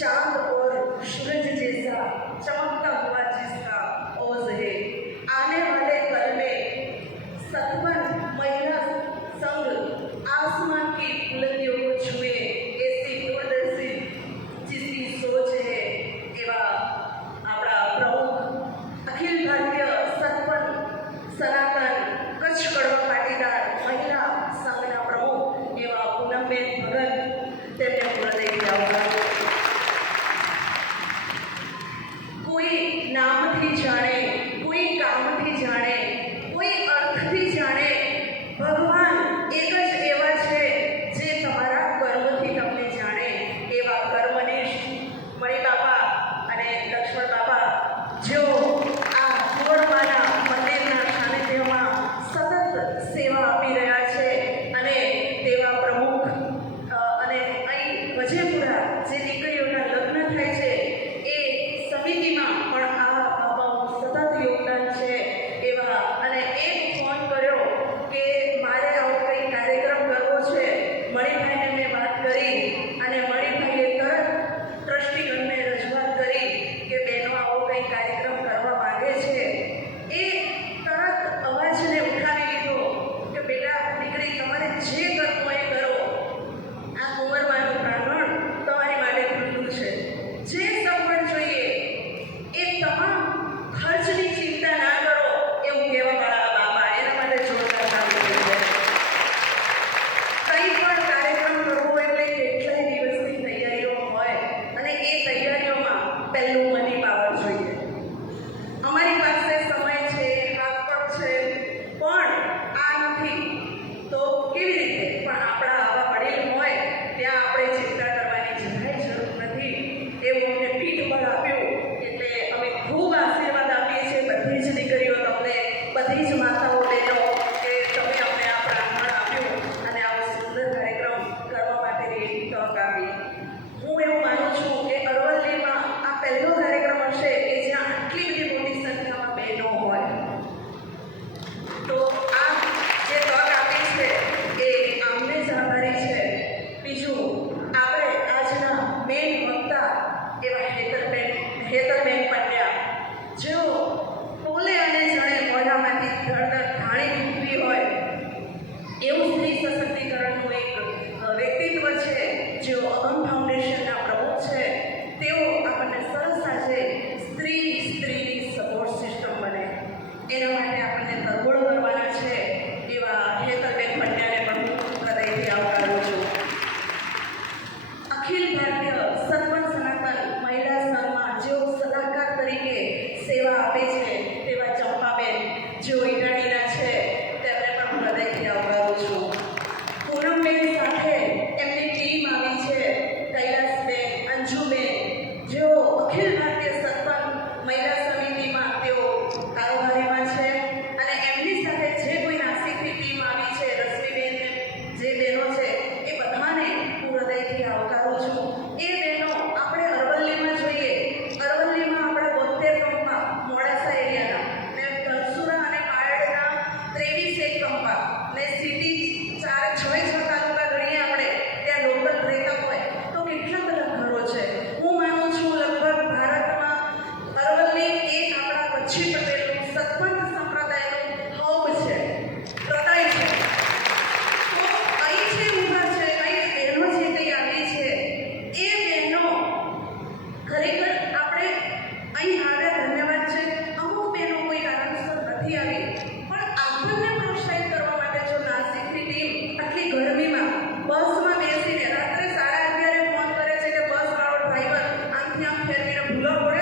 चांद और सूरज जैसा चमकता हुआ जिसका ओज है आने Love.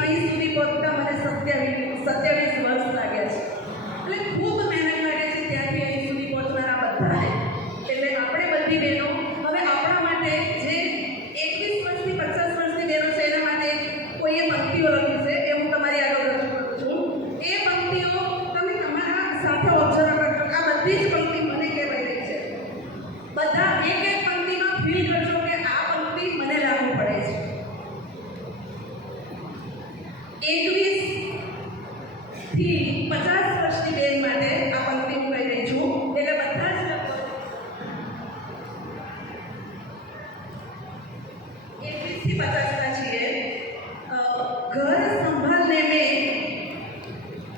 અહીં સુધી પહોંચતા મને સત્યાવીસ સત્યાવીસ વર્ષ લાગ્યા છે એટલે ખૂબ મહેનત 21 से 50 वर्ष की बहन में आप अंतिम पर रह छु એટલે બત્રા જ નો 21 થી 50 વર્ષની છે ઘર સંભાળ લેમે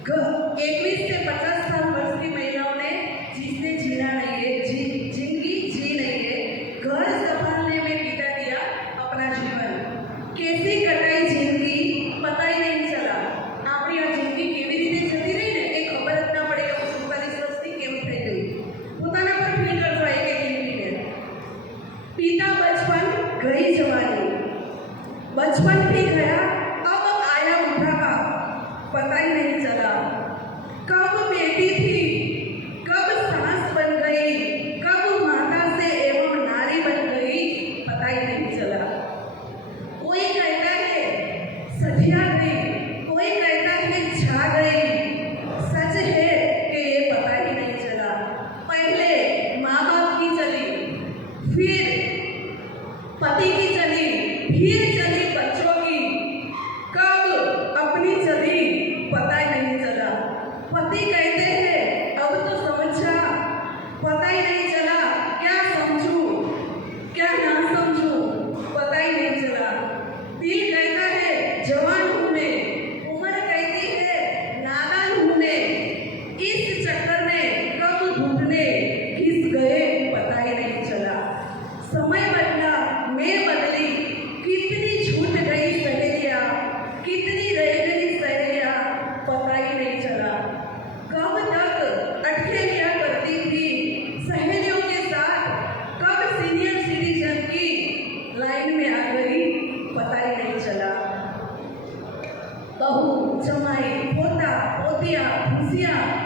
ઘ 21 થી 50 વર્ષની મહિલાઓ ને જીસે જીરા રહીએ જી જિંદગી જીને એ ઘર સંભાળ લેમે કીતા દિયા અપના જીવન કેસે போய் Messias.